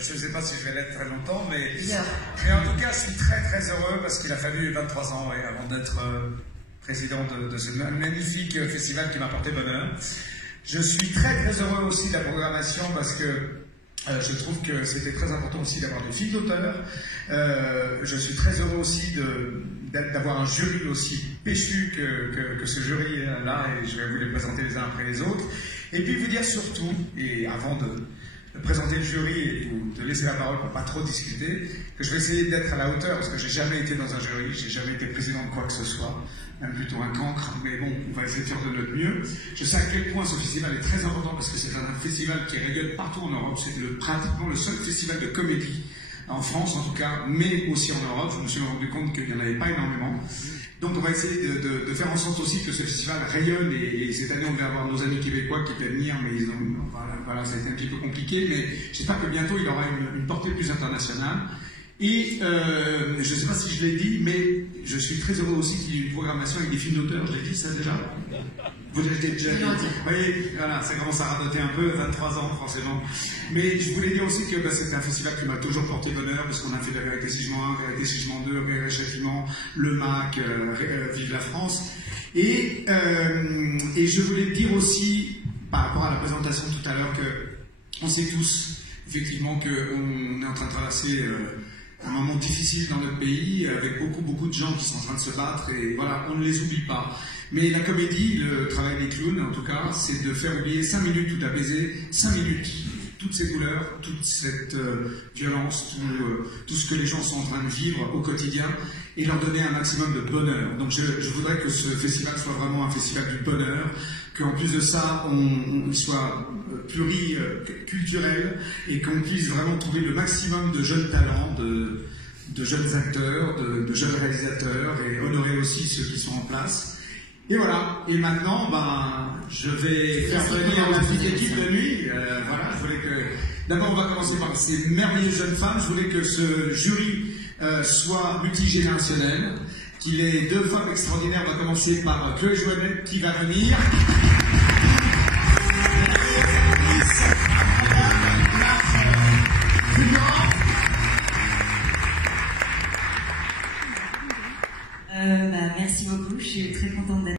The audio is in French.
Je ne sais pas si je vais l'être très longtemps, mais en tout cas, je suis très très heureux parce qu'il a fallu 23 ans avant d'être président de ce magnifique festival qui m'a porté bonheur. Je suis très très heureux aussi de la programmation parce que je trouve que c'était très important aussi d'avoir des films d'auteur. Je suis très heureux aussi d'avoir un jury aussi péchu que ce jury-là, et je vais vous les présenter les uns après les autres. Et puis vous dire surtout, et avant de présenter le jury et de laisser la parole pour pas trop discuter, que je vais essayer d'être à la hauteur, parce que j'ai jamais été dans un jury, j'ai jamais été président de quoi que ce soit, même plutôt un cancre, mais bon, on va essayer de faire de notre mieux. Je sais à quel point ce festival est très important, parce que c'est un festival qui rayonne partout en Europe, c'est pratiquement le seul festival de comédie, en France en tout cas, mais aussi en Europe. Je me suis rendu compte qu'il n'y en avait pas énormément. Donc on va essayer de faire en sorte aussi que ce festival rayonne, et cette année on devait avoir nos amis québécois qui devaient venir, mais voilà, ça a été un petit peu compliqué, mais j'espère que bientôt il aura une portée plus internationale. Et je ne sais pas si je l'ai dit, mais je suis très heureux aussi qu'il y ait une programmation avec des films d'auteur. Je l'ai dit ça déjà? Vous l'avez déjà dit? Vous voyez, voilà, ça commence à radoter un peu, 23 ans forcément. Mais je voulais dire aussi que c'est un festival qui m'a toujours porté bonheur, parce qu'on a fait La Vérité si Jugement 1, Vérité si Jugement 2, Réel Châtiment, Le Mac, Vive la France. Et je voulais dire aussi, par rapport à la présentation tout à l'heure, qu'on sait tous, effectivement, qu'on est en train de traverser un moment difficile dans notre pays, avec beaucoup de gens qui sont en train de se battre, et voilà, on ne les oublie pas. Mais la comédie, le travail des clowns en tout cas, c'est de faire oublier 5 minutes, tout apaiser, 5 minutes, toutes ces douleurs, toute cette violence, tout ce que les gens sont en train de vivre au quotidien, et leur donner un maximum de bonheur. Donc je voudrais que ce festival soit vraiment un festival du bonheur, qu'en plus de ça, on soit pluriculturel, et qu'on puisse vraiment trouver le maximum de jeunes talents, de jeunes acteurs, de jeunes réalisateurs, et honorer aussi ceux qui sont en place. Et voilà, et maintenant, je vais faire venir ma petite équipe de nuit. Voilà, je voulais que... D'abord, on va commencer par ces merveilleuses jeunes femmes. Je voulais que ce jury soit multigénérationnel, qu'il ait 2 femmes extraordinaires. On va commencer par Chloé Joannette qui va venir.